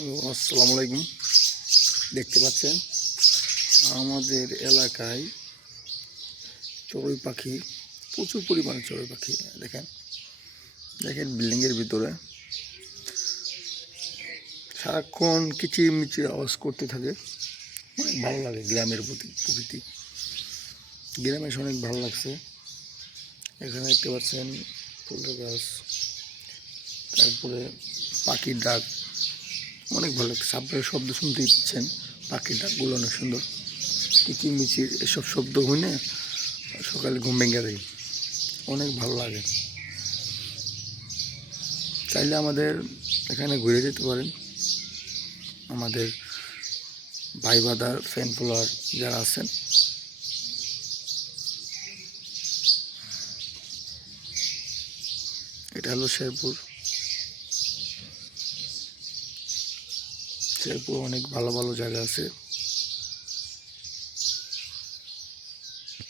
আসসালামু আলাইকুম। দেখতে পাচ্ছেন আমাদের এলাকায় চড়ুই পাখি, প্রচুর পরিমাণে চড়ুই পাখি। দেখেন দেখেন বিল্ডিংয়ের ভিতরে সারাক্ষণ কিচিরমিচির আওয়াজ করতে থাকে। অনেক ভালো লাগে গ্রামের প্রকৃতি। গ্রামে এসে অনেক ভালো লাগছে। এখানে দেখতে পাচ্ছেন ফুলের গাছ, তারপরে পাখির ডাক অনেক ভালো লাগছে। আপনারা শব্দ শুনতেই পাচ্ছেন, পাখির ডাকগুলো অনেক সুন্দর। কিচিরমিচির এসব শব্দ শুনে সকালে ঘুম ভেঙে দেয়, অনেক ভালো লাগে। চাইলে আমাদের এখানে ঘুরে যেতে পারেন। আমাদের ভাই বাদার ফ্যান ফলোয়ার যারা আছেন, এটা হলো শেরপুর। শেরপুর অনেক ভালো ভালো জায়গা আছে।